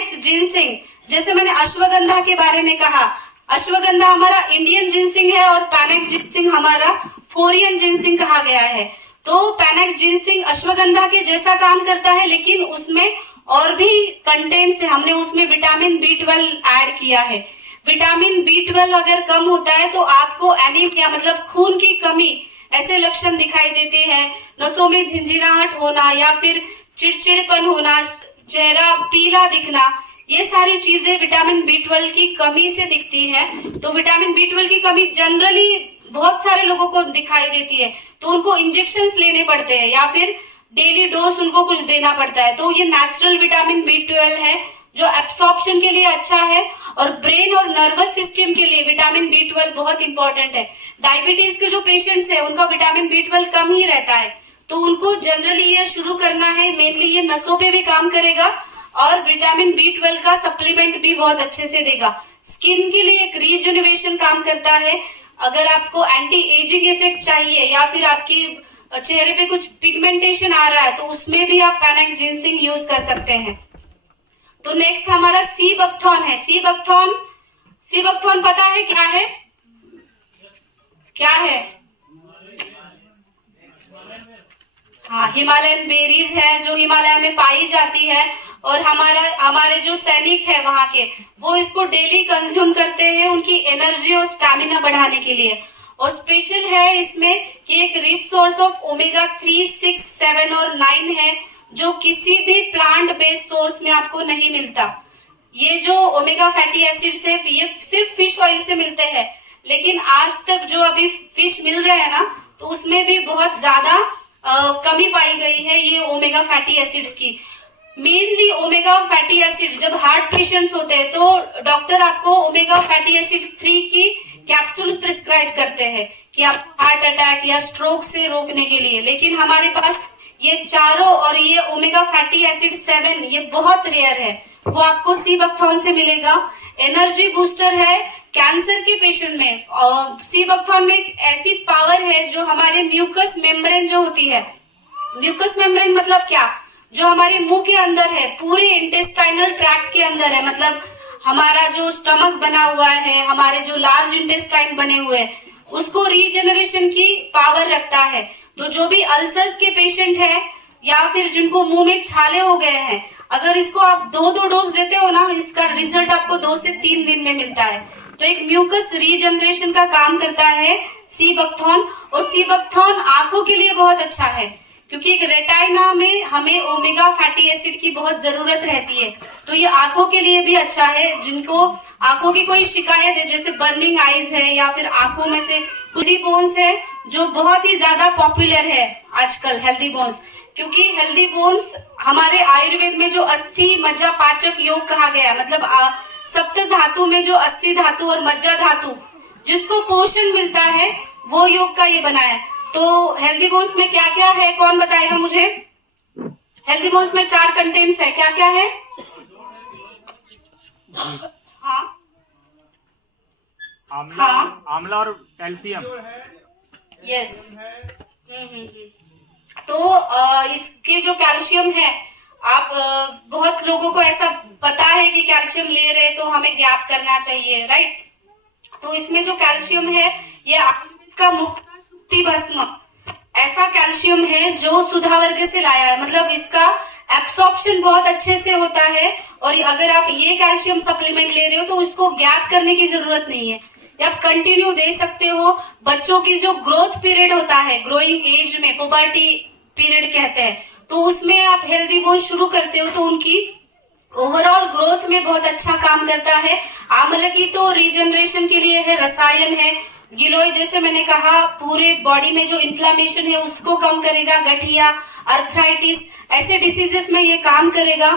पैनेक्स ginseng, जैसे मैंने अश्वगंधा के बारे में कहा, अश्वगंधा हमारा इंडियन जिनसिंग है और पैनेक्स जिनसिंग हमारा कोरियन जिनसिंग कहा गया है। तो पैनेक्स जिनसिंग अश्वगंधा के जैसा काम करता है, लेकिन उसमें और भी कंटेंट्स है। हमने उसमें विटामिन B12 ऐड किया है। विटामिन B12 अगर कम होता है तो आपको एनीमिया मतलब खून की कमी ऐसे लक्षण दिखाई देते हैं। नसों में झिंझिनाहट होना या फिर चिड़चिड़पन होना, चेहरा पीला दिखना, ये सारी चीजें विटामिन B12 की कमी से दिखती है। तो विटामिन B12 की कमी जनरली बहुत सारे लोगों को दिखाई देती है, तो उनको इंजेक्शंस लेने पड़ते हैं या फिर डेली डोज उनको कुछ देना पड़ता है। तो ये नेचुरल विटामिन B12 है जो एब्सॉर्प्शन के लिए अच्छा है और ब्रेन और नर्वस सिस्टम के लिए विटामिन B12 बहुत इंपॉर्टेंट है। डायबिटीज के जो पेशेंट्स है उनका विटामिन B12 कम ही रहता है, तो उनको जनरली ये शुरू करना है। मेनली ये नसों पे भी काम करेगा और विटामिन B12 का सप्लीमेंट भी बहुत अच्छे से देगा। स्किन के लिए एक रीजेनरेशन काम करता है। अगर आपको एंटी एजिंग इफेक्ट चाहिए या फिर आपकी चेहरे पे कुछ पिगमेंटेशन आ रहा है तो उसमें भी आप पैनेक्स जिनसिंग यूज कर सकते हैं। तो नेक्स्ट हमारा सी बकथॉर्न है। सी बकथॉर्न पता है क्या है? क्या है? हाँ, हिमालयन बेरीज है जो हिमालय में पाई जाती है और हमारे जो सैनिक है वहां के, वो इसको डेली कंज्यूम करते हैं उनकी एनर्जी और स्टैमिना बढ़ाने के लिए। और स्पेशल है इसमें कि एक रिच सोर्स ऑफ ओमेगा 3, 6, 7 और 9 है जो किसी भी प्लांट बेस्ड सोर्स में आपको नहीं मिलता। ये जो ओमेगा फैटी एसिड्स है ये सिर्फ फिश ऑयल से मिलते हैं, लेकिन आज तक जो अभी फिश मिल रहे हैं ना तो उसमें भी बहुत ज्यादा कमी पाई गई है ये ओमेगा फैटी एसिड्स की। मेनली ओमेगा फैटी एसिड जब हार्ट पेशेंट्स होते हैं तो डॉक्टर आपको ओमेगा फैटी एसिड 3 की कैप्सूल प्रिस्क्राइब करते हैं कि आप हार्ट अटैक या स्ट्रोक से रोकने के लिए, लेकिन हमारे पास ये चारों और ये ओमेगा फैटी एसिड 7 ये बहुत रेयर है, वो आपको सी बकथॉर्न से मिलेगा। एनर्जी बूस्टर है कैंसर के पेशेंट में। और सी बकथॉर्न में एक ऐसी पावर है जो हमारे म्यूकस मेम्ब्रेन जो होती है, म्यूकस मेम्ब्रेन मतलब क्या, जो हमारे मुंह के अंदर है, पूरे इंटेस्टाइनल ट्रैक्ट के अंदर है, मतलब हमारा जो स्टमक बना हुआ है, हमारे जो लार्ज इंटेस्टाइन बने हुए हैं, उसको रीजनरेशन की पावर रखता है। तो जो भी अल्सर्स के पेशेंट है या फिर जिनको मुंह में छाले हो गए हैं, अगर इसको आप 2-2 डोज देते हो ना, इसका रिजल्ट आपको 2 से 3 दिन में मिलता है। तो एक म्यूकस रीजनरेशन का काम करता है सी बकथॉर्न। और सी बकथॉर्न आंखों के लिए बहुत अच्छा है क्योंकि एक रेटाइना में हमें ओमेगा फैटी एसिड की बहुत जरूरत रहती है, तो ये आंखों के लिए भी अच्छा है। जिनको आंखों की कोई शिकायत है जैसे बर्निंग आईज है या फिर आंखों में से हेल्दी बोन्स है जो बहुत ही ज्यादा पॉपुलर है आजकल, हेल्दी बोन्स, क्योंकि हेल्दी बोन्स हमारे आयुर्वेद में जो अस्थि मज्जा पाचक योग कहा गया, मतलब सप्त धातु में जो अस्थि धातु और मज्जा धातु जिसको पोषण मिलता है वो योग का ये बना है। तो हेल्दी बोन्स में क्या क्या है, कौन बताएगा मुझे? हेल्दी बोन्स में 4 कंटेंट्स है, क्या क्या है? हाँ, आंवला और कैल्शियम। यस। तो इसके जो कैल्शियम है, आप बहुत लोगों को ऐसा पता है कि कैल्शियम ले रहे तो हमें गैप करना चाहिए, राइट? तो इसमें जो कैल्शियम है ये आयुर्वेद का मुक्ति भस्म ऐसा कैल्शियम है जो सुधा वर्ग से लाया है, मतलब इसका एब्सॉर्प्शन बहुत अच्छे से होता है। और अगर आप ये कैल्शियम सप्लीमेंट ले रहे हो तो उसको गैप करने की जरूरत नहीं है, आप कंटिन्यू दे सकते हो। बच्चों की जो ग्रोथ पीरियड होता है, ग्रोइंग एज में पुबर्टी पीरियड कहते हैं, तो उसमें आप हेल्दी बोन शुरू करते हो तो उनकी ओवरऑल ग्रोथ में बहुत अच्छा काम करता है। आंवला की तो रीजनरेशन के लिए है, रसायन है। गिलोय जैसे मैंने कहा पूरे बॉडी में जो इन्फ्लामेशन है उसको कम करेगा, गठिया, अर्थराइटिस ऐसे डिसीजेस में ये काम करेगा।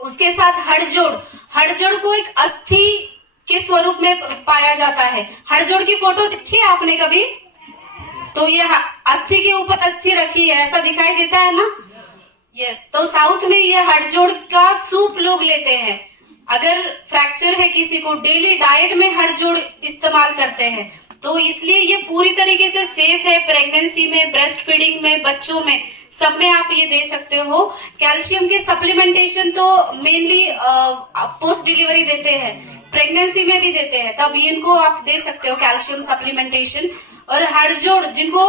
उसके साथ हड़जोड़ को एक अस्थि के स्वरूप में पाया जाता है। हड़जोड़ की फोटो देखी है आपने कभी? तो ये अस्थि के ऊपर अस्थि रखी है, ऐसा दिखाई देता है ना? यस। तो साउथ में ये हड़जोड़ का सूप लोग लेते हैं, अगर फ्रैक्चर है किसी को, डेली डाइट में हड़जोड़ इस्तेमाल करते हैं। तो इसलिए ये पूरी तरीके से सेफ है प्रेगनेंसी में, ब्रेस्ट फीडिंग में, बच्चों में सब में आप ये दे सकते हो। कैल्शियम के सप्लीमेंटेशन तो मेनली पोस्ट डिलीवरी देते हैं, प्रेगनेंसी में भी देते हैं, तब इनको आप दे सकते हो कैल्शियम सप्लीमेंटेशन। और हाड़जोड़ जिनको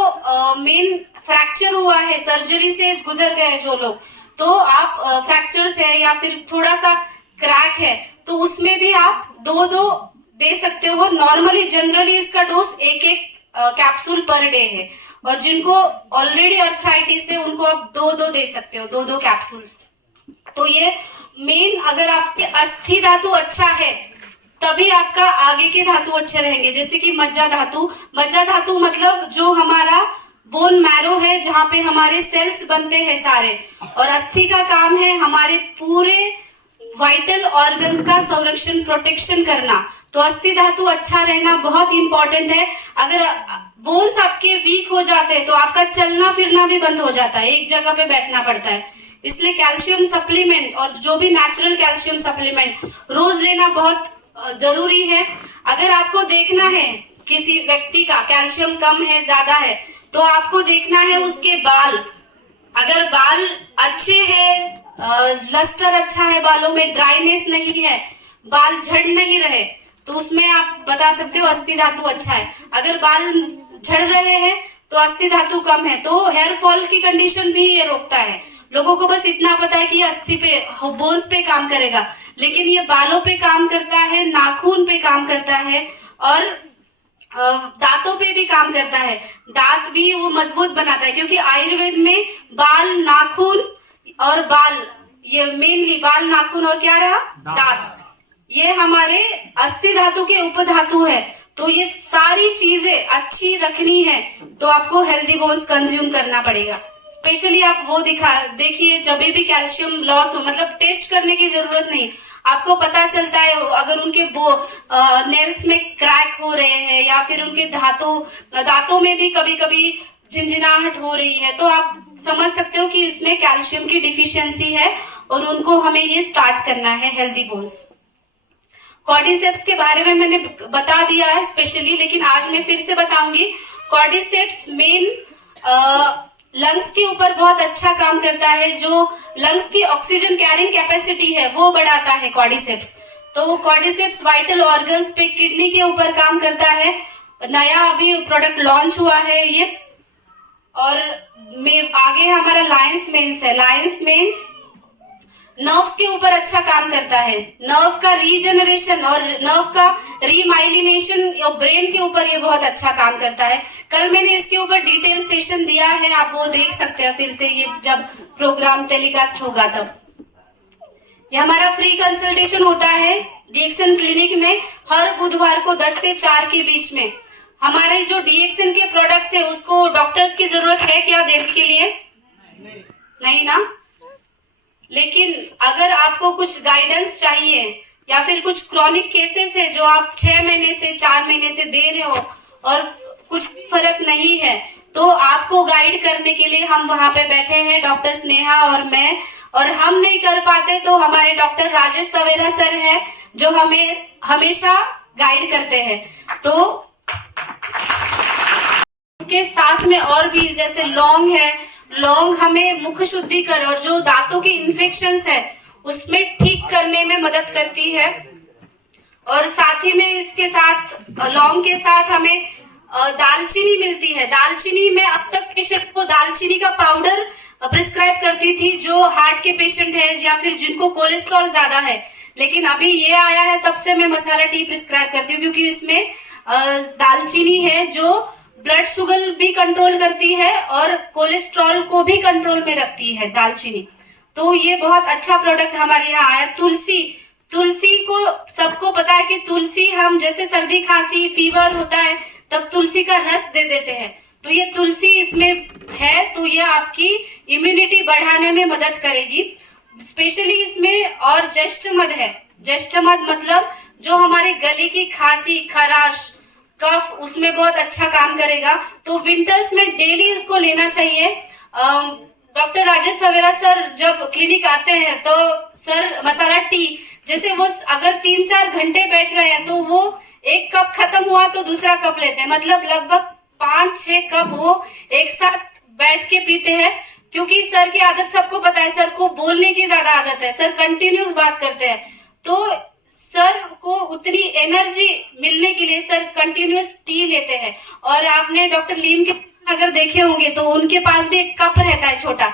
मेन फ्रैक्चर हुआ है, सर्जरी से गुजर गए जो लोग, तो आप फ्रैक्चर्स है या फिर थोड़ा सा क्रैक है तो उसमें भी आप 2-2 दे सकते हो। नॉर्मली जनरली इसका डोज 1-1 कैप्सूल पर डे है, और जिनको ऑलरेडी अर्थराइटिस है उनको आप 2-2 दे सकते हो, 2-2 कैप्सूल्स। तो ये मेन, अगर आपके अस्थि धातु अच्छा है तभी आपका आगे के धातु अच्छे रहेंगे। जैसे कि मज्जा धातु मतलब जो हमारा बोन मैरो है, जहाँ पे हमारे सेल्स बनते हैं सारे, और अस्थि का काम है हमारे पूरे वाइटल ऑर्गन्स का संरक्षण, प्रोटेक्शन करना। तो अस्थि धातु अच्छा रहना बहुत इंपॉर्टेंट है। अगर बोन्स आपके वीक हो जाते हैं तो आपका चलना फिरना भी बंद हो जाता है, एक जगह पे बैठना पड़ता है। इसलिए कैल्शियम सप्लीमेंट और जो भी नेचुरल कैल्शियम सप्लीमेंट रोज लेना बहुत जरूरी है। अगर आपको देखना है किसी व्यक्ति का कैल्शियम कम है ज्यादा है, तो आपको देखना है उसके बाल। अगर बाल अच्छे हैं, लस्टर अच्छा है, बालों में ड्राइनेस नहीं है, बाल झड़ नहीं रहे, तो उसमें आप बता सकते हो अस्थि धातु अच्छा है। अगर बाल झड़ रहे हैं तो अस्थि धातु कम है। तो हेयर फॉल की कंडीशन भी ये रोकता है। लोगों को बस इतना पता है कि अस्थि पे, बोन्स पे काम करेगा, लेकिन ये बालों पे काम करता है, नाखून पे काम करता है, और दांतों पे भी काम करता है। दांत भी वो मजबूत बनाता है, क्योंकि आयुर्वेद में बाल, नाखून और बाल, ये मेनली बाल, नाखून और क्या रहा, दांत, ये हमारे अस्थि धातु के उपधातु है। तो ये सारी चीजें अच्छी रखनी है तो आपको हेल्दी बोन्स कंज्यूम करना पड़ेगा। स्पेशली आप वो देखिए, जब भी कैल्शियम लॉस हो, मतलब टेस्ट करने की जरूरत नहीं, आपको पता चलता है अगर उनके नेल्स में क्रैक हो रहे हैं या फिर उनके दांतों में भी कभी कभी झिंझिनाहट हो रही है, तो आप समझ सकते हो कि इसमें कैल्शियम की डिफिशियंसी है और उनको हमें ये स्टार्ट करना है हेल्दी बोन्स। कॉर्डिसेप्स के बारे में मैंने बता दिया है स्पेशली, लेकिन आज मैं फिर से बताऊंगी। कॉर्डिसेप्स मेन लंग्स के ऊपर बहुत अच्छा काम करता है। जो लंग्स की ऑक्सीजन कैरिंग कैपेसिटी है वो बढ़ाता है कॉर्डिसेप्स। तो कॉर्डिसेप्स वाइटल ऑर्गन्स पे, किडनी के ऊपर काम करता है। नया अभी प्रोडक्ट लॉन्च हुआ है ये। और आगे हमारा लायंस मेंस है। लायंस मेंस नर्व्स के ऊपर अच्छा काम करता है, नर्व का रीजनरेशन और नर्व का रीमाइलिनेशन और ब्रेन के ऊपर ये बहुत अच्छा काम करता है। कल मैंने इसके ऊपर डिटेल सेशन दिया है, आप वो देख सकते हैं फिर से, ये जब प्रोग्राम टेलीकास्ट होगा तब। ये हमारा फ्री कंसल्टेशन होता है डीएक्सन क्लिनिक में हर बुधवार को 10 से 4 के बीच में। हमारे जो डीएक्सन के प्रोडक्ट्स है उसको डॉक्टर्स की जरूरत है क्या देने के लिए? नहीं ना। लेकिन अगर आपको कुछ गाइडेंस चाहिए या फिर कुछ क्रॉनिक केसेस है जो आप 6 महीने से 4 महीने से दे रहे हो और कुछ फर्क नहीं है, तो आपको गाइड करने के लिए हम वहां पे बैठे हैं, डॉक्टर स्नेहा और मैं। और हम नहीं कर पाते तो हमारे डॉक्टर राजेश सवेरा सर हैं जो हमें हमेशा गाइड करते हैं। तो उसके साथ में और भी जैसे लौंग है, लौंग हमें मुख शुद्धिकरण और जो दांतों की इन्फेक्शंस है उसमें ठीक करने में मदद करती है। और साथ ही में इसके साथ लौंग के साथ हमें दालचीनी मिलती है। दालचीनी में अब तक पेशेंट को दालचीनी का पाउडर प्रिस्क्राइब करती थी जो हार्ट के पेशेंट है या फिर जिनको कोलेस्ट्रॉल ज्यादा है, लेकिन अभी ये आया है तब से मैं मसाला टी प्रिस्क्राइब करती हूँ, क्योंकि इसमें दालचीनी है जो ब्लड शुगर भी कंट्रोल करती है और कोलेस्ट्रॉल को भी कंट्रोल में रखती है दालचीनी। तो ये बहुत अच्छा प्रोडक्ट हमारे यहाँ आया। तुलसी को सबको पता है कि तुलसी हम जैसे सर्दी खांसी फीवर होता है तब तुलसी का रस दे देते हैं, तो ये तुलसी इसमें है, तो ये आपकी इम्यूनिटी बढ़ाने में मदद करेगी। स्पेशली इसमें और ज्येष्ठ मध है। ज्येष्ठ मध मतलब जो हमारे गले की खांसी, खराश, कफ, उसमें बहुत अच्छा काम करेगा। तो विंटर्स में डेली इसको लेना चाहिए। डॉक्टर राजेश सवेरा सर जब क्लिनिक आते हैं तो सर मसाला टी, जैसे वो अगर 3-4 घंटे बैठ रहे हैं तो वो एक कप खत्म हुआ तो दूसरा कप लेते हैं, मतलब लगभग 5-6 कप वो एक साथ बैठ के पीते हैं। क्योंकि सर की आदत सबको पता है, सर को बोलने की ज्यादा आदत है, सर कंटिन्यूस बात करते हैं, तो सर को उतनी एनर्जी मिलने के लिए सर कंटिन्यूस टी लेते हैं। और आपने डॉक्टर लीम के अगर देखे होंगे तो उनके पास भी एक कप रहता है छोटा,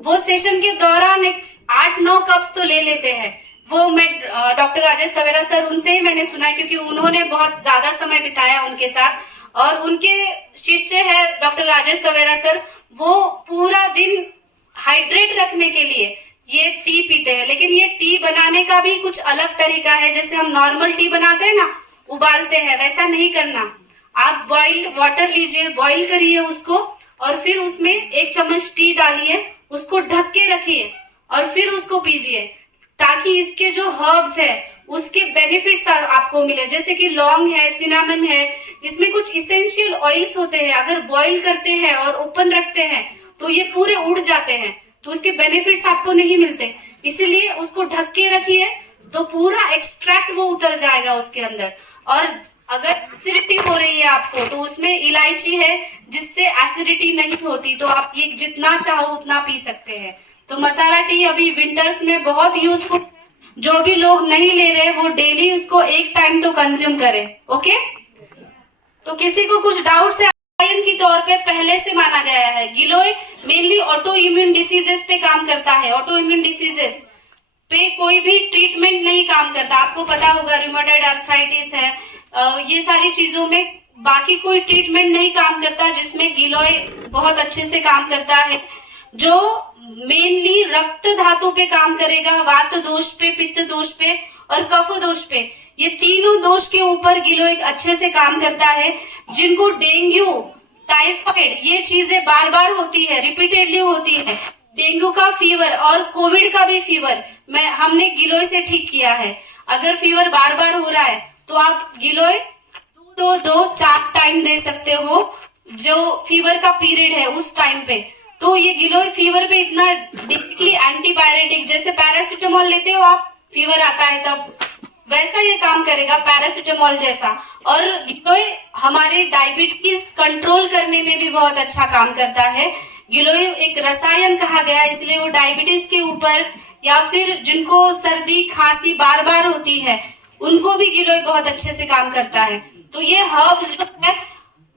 वो सेशन के दौरान 8-9 कप्स तो ले लेते हैं। वो मैं डॉक्टर राजेश सवेरा सर, उनसे ही मैंने सुना है, क्योंकि उन्होंने बहुत ज्यादा समय बिताया उनके साथ, और उनके शिष्य है डॉक्टर राजेश सवेरा सर, वो पूरा दिन हाइड्रेट रखने के लिए ये टी पीते हैं। लेकिन ये टी बनाने का भी कुछ अलग तरीका है, जैसे हम नॉर्मल टी बनाते हैं ना, उबालते हैं, वैसा नहीं करना। आप बॉइल्ड वाटर लीजिए, बॉईल करिए उसको, और फिर उसमें 1 चम्मच टी डालिए, उसको ढक के रखिए और फिर उसको पीजिए, ताकि इसके जो हर्ब्स है उसके बेनिफिट्स आपको मिले। जैसे कि लौंग है, सिनामन है, इसमें कुछ इसेंशियल ऑयल्स होते हैं, अगर बॉईल करते हैं और ओपन रखते हैं तो ये पूरे उड़ जाते हैं, तो उसके बेनिफिट्स आपको नहीं मिलते। इसीलिए उसको ढक के रखिए, तो पूरा एक्सट्रैक्ट वो उतर जाएगा उसके अंदर। और अगर एसिडिटी हो रही है आपको, तो उसमें इलायची है जिससे एसिडिटी नहीं होती, तो आप ये जितना चाहो उतना पी सकते हैं। तो मसाला टी अभी विंटर्स में बहुत यूजफुल, जो भी लोग नहीं ले रहे वो डेली उसको 1 टाइम तो कंज्यूम करें। ओके, तो किसी को कुछ डाउट है? आयन की तौर पे पहले से माना गया है। गिलोय मेनली ऑटो इम्यून डिसीजेस पे काम करता है, ऑटो इम्यून डिसीजेस पे कोई भी ट्रीटमेंट नहीं काम करता। आपको पता होगा रूमेटॉइड आर्थराइटिस है, ये सारी चीजों में बाकी कोई ट्रीटमेंट नहीं काम करता, जिसमें गिलोय बहुत अच्छे से काम करता है, जो मेनली रक्त धातु पे काम करेगा, वात दोष पे, पित्त दोष पे और कफ दोष पे। ये तीनों दोष के ऊपर गिलोय अच्छे से काम करता है। जिनको डेंगू, टाइफाइड ये चीजें बार बार होती है, रिपीटेडली होती है, डेंगू का फीवर और कोविड का भी फीवर हमने गिलोय से ठीक किया है। अगर फीवर बार बार हो रहा है तो आप गिलोय 2-4 टाइम दे सकते हो, जो फीवर का पीरियड है उस टाइम पे। तो ये गिलोय फीवर पे इतना डायरेक्टली एंटीबायोटिक, जैसे पैरासिटामोल लेते हो आप, फीवर आता है तब, वैसा ये काम करेगा पैरासिटामोल जैसा। और गिलोय हमारे डायबिटीज कंट्रोल करने में भी बहुत अच्छा काम करता है। गिलोय एक रसायन कहा गया, इसलिए वो डायबिटीज के ऊपर, या फिर जिनको सर्दी खांसी बार बार होती है, उनको भी गिलोय बहुत अच्छे से काम करता है। तो ये हर्ब्स जो है,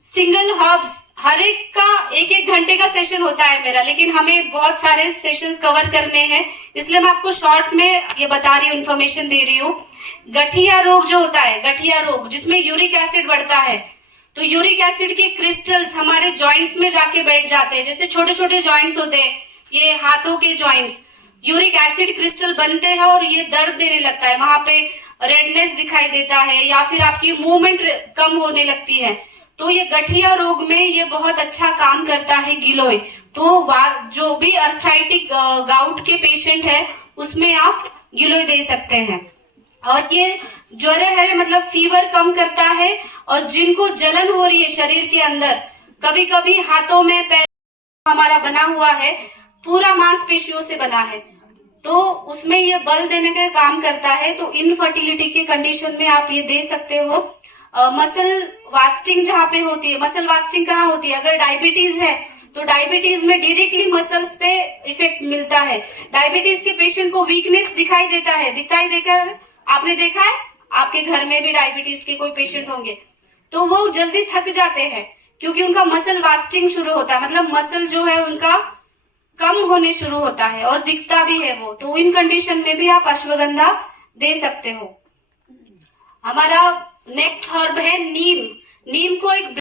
सिंगल हर्ब्स, हर एक का 1-1 घंटे का सेशन होता है मेरा, लेकिन हमें बहुत सारे सेशंस कवर करने हैं, इसलिए मैं आपको शॉर्ट में ये बता रही हूँ, इन्फॉर्मेशन दे रही हूँ। गठिया रोग जो होता है, गठिया रोग जिसमें यूरिक एसिड बढ़ता है, तो यूरिक एसिड के क्रिस्टल्स हमारे जॉइंट्स में जाके बैठ जाते हैं। जैसे छोटे छोटे जॉइंट्स होते हैं, ये हाथों के जॉइंट्स, यूरिक एसिड क्रिस्टल बनते हैं और ये दर्द देने लगता है, वहां पे रेडनेस दिखाई देता है, या फिर आपकी मूवमेंट कम होने लगती है। तो ये गठिया रोग में ये बहुत अच्छा काम करता है गिलोय। तो जो भी अर्थराइटिक गाउट के पेशेंट है उसमें आप गिलोय दे सकते हैं। और ये ज्वर है, मतलब फीवर कम करता है। और जिनको जलन हो रही है शरीर के अंदर, कभी कभी हाथों में, पैर हमारा बना हुआ है, पूरा मांसपेशियों से बना है, तो उसमें ये बल देने का काम करता है। तो इनफर्टिलिटी के कंडीशन में आप ये दे सकते हो। मसल वास्टिंग जहाँ पे होती है, मसल वास्टिंग कहाँ होती है? अगर डायबिटीज है तो डायबिटीज में डायरेक्टली मसल्स पे इफेक्ट मिलता है। डायबिटीज के पेशेंट को वीकनेस दिखाई देता है, दिखाई देकर आपने देखा है, आपके घर में भी डायबिटीज के कोई पेशेंट होंगे, तो वो जल्दी थक जाते हैं, क्योंकि उनका मसल वास्टिंग शुरू होता है, मतलब मसल जो है उनका कम होने शुरू होता है और दिखता भी है वो। तो इन कंडीशन में भी आप अश्वगंधा दे सकते हो। हमारा नेक्स्ट हर्ब है नीम। नीम को एक